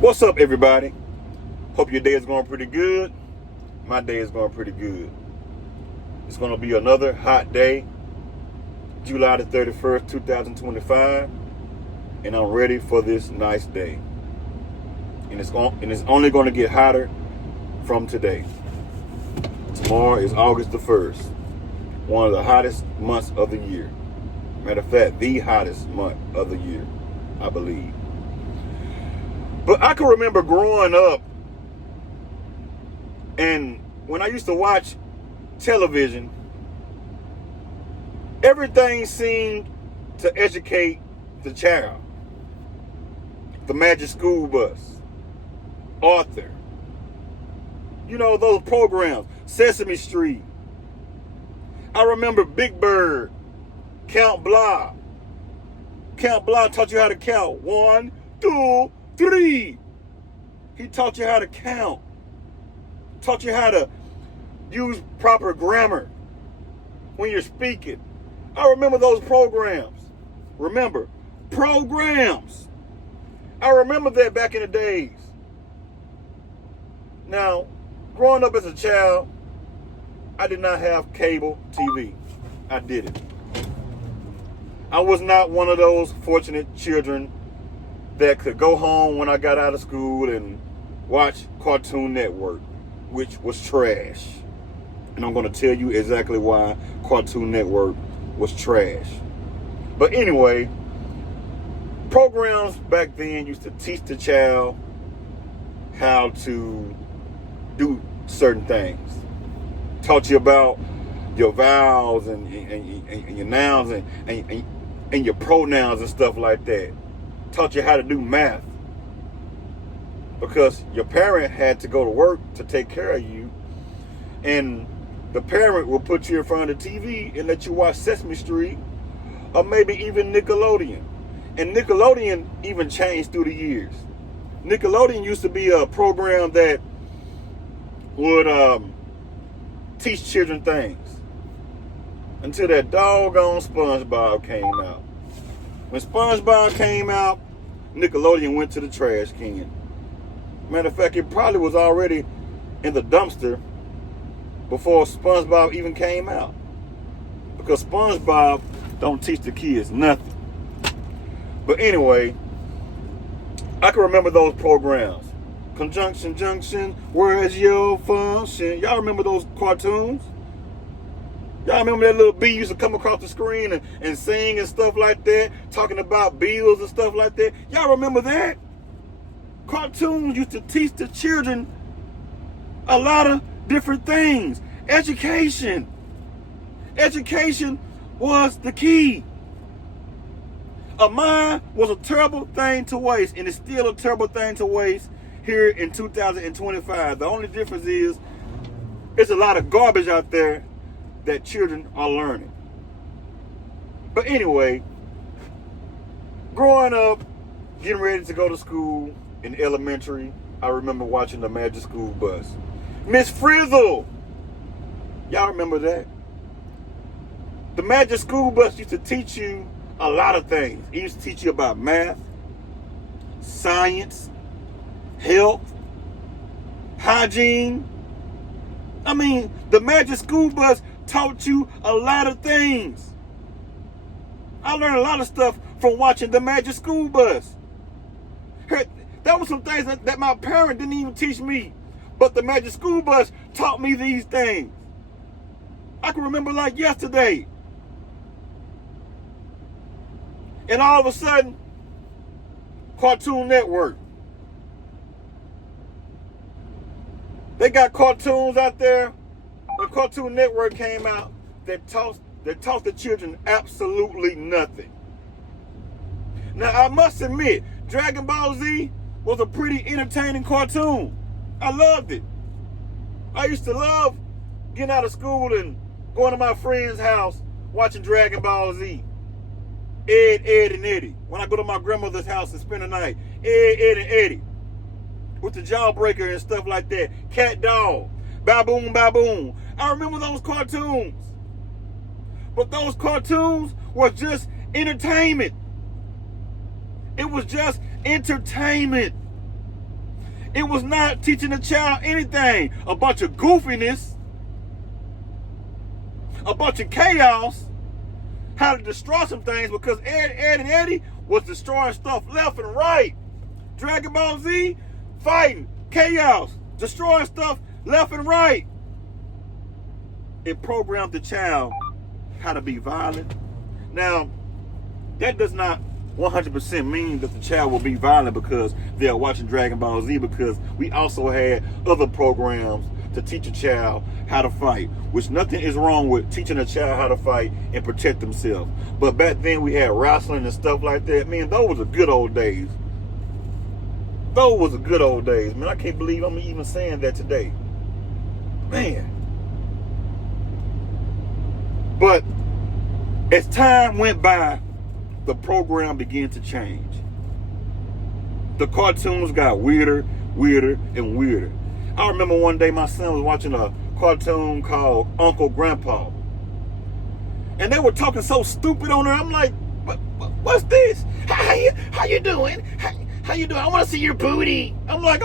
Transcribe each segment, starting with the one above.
What's up, everybody? Hope your day is going pretty good. My day is going pretty good. It's going to be another hot day, July the 31st, 2025, and I'm ready for this nice day. And it's only going to get hotter from today. Tomorrow is August the 1st, one of the hottest months of the year. Matter of fact, the hottest month of the year, I believe. But I can remember growing up, and when I used to watch television, everything seemed to educate the child. The Magic School Bus, Arthur, those programs, Sesame Street. I remember Big Bird, Count Blah. Count Blah taught you how to count. 1, 2, 3. He taught you how to count. Taught you how to use proper grammar when you're speaking. I remember those programs. Remember, programs. I remember that back in the days. Now, growing up as a child, I did not have cable TV. I didn't. I was not one of those fortunate children that could go home when I got out of school and watch Cartoon Network, which was trash. And I'm going to tell you exactly why Cartoon Network was trash. But anyway, programs back then used to teach the child how to do certain things. Taught you about your vowels and your nouns and your pronouns and stuff like that. Taught you how to do math. Because your parent had to go to work to take care of you. And the parent will put you in front of the TV and let you watch Sesame Street or maybe even Nickelodeon. And Nickelodeon even changed through the years. Nickelodeon used to be a program that would teach children things. Until that doggone SpongeBob came out. When SpongeBob came out, Nickelodeon went to the trash can. Matter of fact, it probably was already in the dumpster before SpongeBob even came out. Because SpongeBob don't teach the kids nothing. But anyway, I can remember those programs. Conjunction Junction, where's your function? Y'all remember those cartoons? Y'all remember that little bee used to come across the screen and sing and stuff like that, talking about bills and stuff like that? Y'all remember that? Cartoons used to teach the children a lot of different things. Education. Education was the key. A mind was a terrible thing to waste, and it's still a terrible thing to waste here in 2025. The only difference is it's a lot of garbage out there that children are learning. But anyway, growing up, getting ready to go to school in elementary, I remember watching the Magic School Bus. Miss Frizzle! Y'all remember that? The Magic School Bus used to teach you a lot of things. It used to teach you about math, science, health, hygiene. I mean, the Magic School Bus taught you a lot of things. I learned a lot of stuff from watching the Magic School Bus. That was some things that my parent didn't even teach me. But the Magic School Bus taught me these things. I can remember like yesterday. And all of a sudden, Cartoon Network. They got cartoons out there. When Cartoon Network came out, that taught the children absolutely nothing. Now, I must admit, Dragon Ball Z was a pretty entertaining cartoon. I loved it. I used to love getting out of school and going to my friend's house watching Dragon Ball Z. Ed, and Eddie. When I go to my grandmother's house and spend the night, Ed, and Eddie. With the Jawbreaker and stuff like that. Cat Dog. Baboon, Baboon. I remember those cartoons. But those cartoons were just entertainment. It was just entertainment. It was not teaching the child anything. A bunch of goofiness, a bunch of chaos, how to destroy some things, because Ed and Eddie was destroying stuff left and right. Dragon Ball Z, fighting, chaos, destroying stuff left and right. It programmed the child how to be violent. Now, that does not 100% mean that the child will be violent because they're watching Dragon Ball Z, because we also had other programs to teach a child how to fight, which nothing is wrong with teaching a child how to fight and protect themselves. But back then we had wrestling and stuff like that. Man, those were the good old days. Those was the good old days. Man, I can't believe I'm even saying that today. Man. But as time went by, the program began to change. The cartoons got weirder, and weirder. I remember one day my son was watching a cartoon called Uncle Grandpa. And they were talking so stupid on there. I'm like, what's this? How you doing? How you doing? I want to see your booty. I'm like,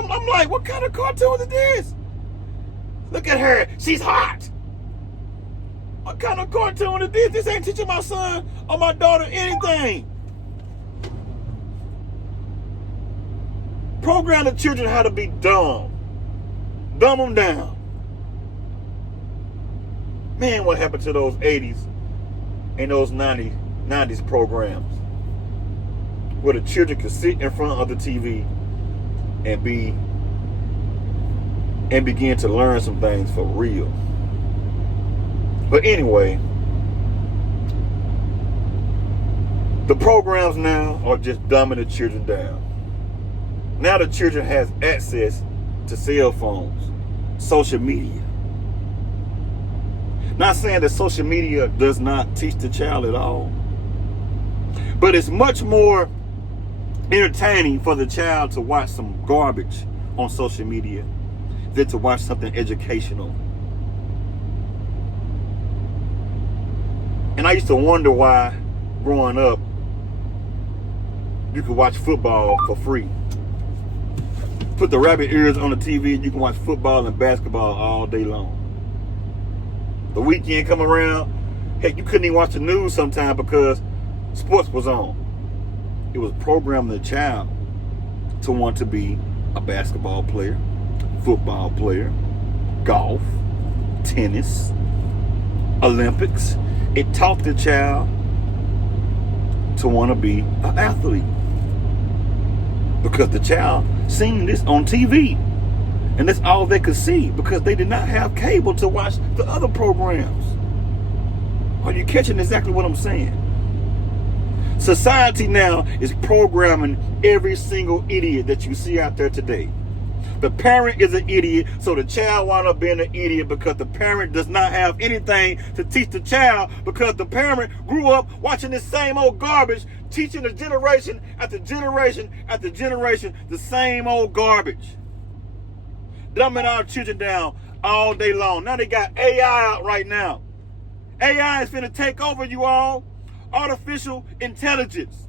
what kind of cartoon is this? Look at her. She's hot. What kind of cartoon is this? This ain't teaching my son or my daughter anything. Program the children how to be dumb. Dumb them down. Man, what happened to those 80s and those 90s programs where the children could sit in front of the TV and begin to learn some things for real. But anyway, the programs now are just dumbing the children down. Now the children has access to cell phones, social media. Not saying that social media does not teach the child at all, but it's much more entertaining for the child to watch some garbage on social media than to watch something educational. And I used to wonder why, growing up, you could watch football for free. Put the rabbit ears on the TV and you can watch football and basketball all day long. The weekend come around, heck, you couldn't even watch the news sometime because sports was on. It was programming the child to want to be a basketball player, football player, golf, tennis, Olympics. It taught the child to want to be an athlete because the child seen this on TV, and that's all they could see because they did not have cable to watch the other programs. Are you catching exactly what I'm saying? Society now is programming every single idiot that you see out there today. The parent is an idiot, so the child wound up being an idiot because the parent does not have anything to teach the child because the parent grew up watching this same old garbage, teaching the generation after generation after generation the same old garbage. Dumbing our children down all day long. Now they got AI out right now. AI is finna take over you all. Artificial intelligence.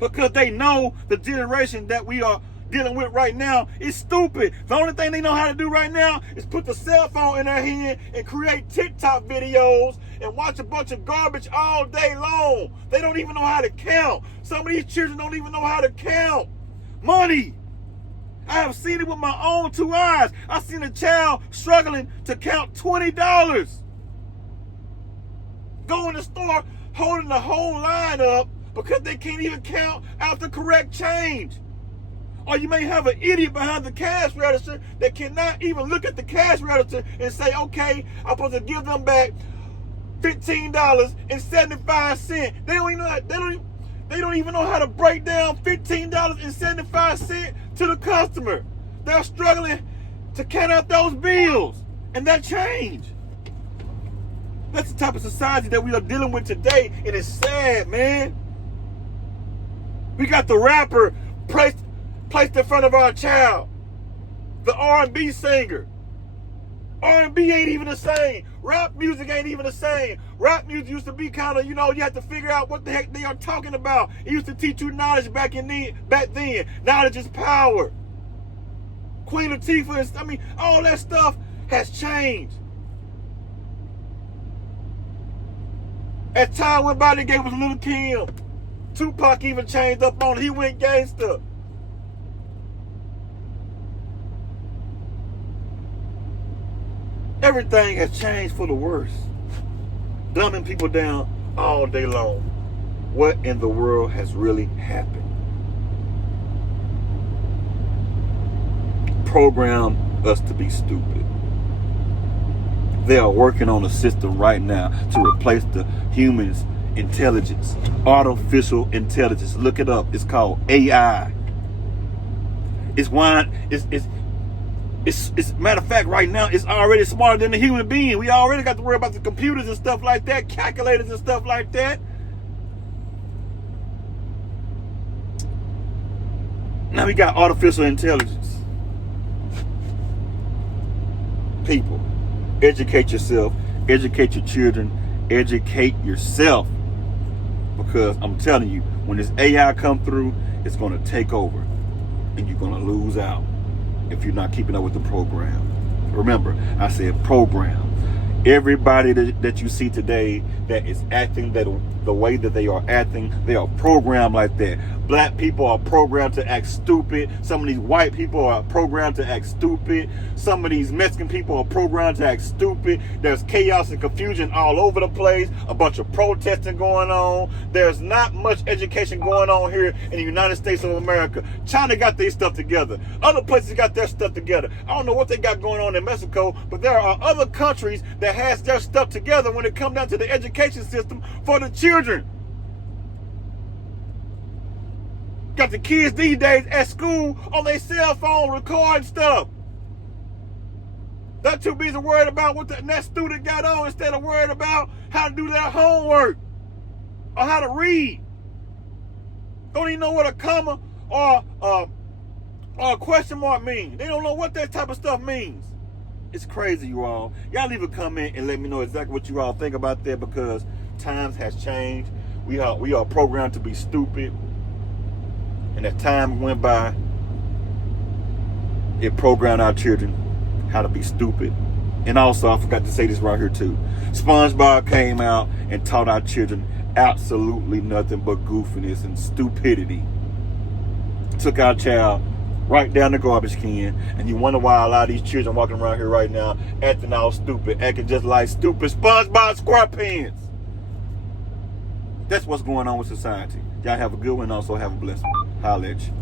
Because they know the generation that we are dealing with right now is stupid. The only thing they know how to do right now is put the cell phone in their hand and create TikTok videos and watch a bunch of garbage all day long. They don't even know how to count. Some of these children don't even know how to count money. I have seen it with my own two eyes. I've seen a child struggling to count $20. Go in the store holding the whole line up because they can't even count out the correct change. Or you may have an idiot behind the cash register that cannot even look at the cash register and say, okay, I'm supposed to give them back $15.75. They don't even know how to break down $15.75 to the customer. They're struggling to count out those bills and that change. That's the type of society that we are dealing with today, and it's sad, man. We got the rapper placed in front of our child. The R&B singer. R&B ain't even the same. Rap music ain't even the same. Rap music used to be kind of, you know, you had to figure out what the heck they are talking about. It used to teach you knowledge back then. Knowledge is power. Queen Latifah, all that stuff has changed. As time went by, they gave us Lil' Kim. Tupac even changed up on it. He went gangster. Everything has changed for the worse. Dumbing people down all day long. What in the world has really happened? Program us to be stupid. They are working on a system right now to replace the humans' intelligence. Artificial intelligence. Look it up. It's called AI. It's matter of fact, right now, it's already smarter than the human being. We already got to worry about the computers and stuff like that, calculators and stuff like that. Now we got artificial intelligence. People, educate yourself, educate your children, educate yourself. Because I'm telling you, when this AI come through, it's going to take over. And you're going to lose out if you're not keeping up with the program. Remember, I said program. Everybody that you see today that is acting the way that they are acting, they are programmed like that. Black people are programmed to act stupid. Some of these white people are programmed to act stupid. Some of these Mexican people are programmed to act stupid. There's chaos and confusion all over the place. A bunch of protesting going on. There's not much education going on here in the United States of America. China got their stuff together. Other places got their stuff together. I don't know what they got going on in Mexico, but there are other countries that has their stuff together when it comes down to the education system for the children. Got the kids these days at school on their cell phone recording stuff. They're too busy worried about what that student got on instead of worried about how to do their homework or how to read. Don't even know what a comma or a question mark means. They don't know what that type of stuff means. It's crazy, you all. Y'all leave a comment and let me know exactly what you all think about that, because times has changed. We are programmed to be stupid. And as time went by, it programmed our children how to be stupid. And also, I forgot to say this right here too. SpongeBob came out and taught our children absolutely nothing but goofiness and stupidity. Took our child right down the garbage can, and you wonder why a lot of these children walking around here right now acting all stupid, acting just like stupid SpongeBob SquarePants. That's what's going on with society. Y'all have a good one, also have a blessed one. Holla at you.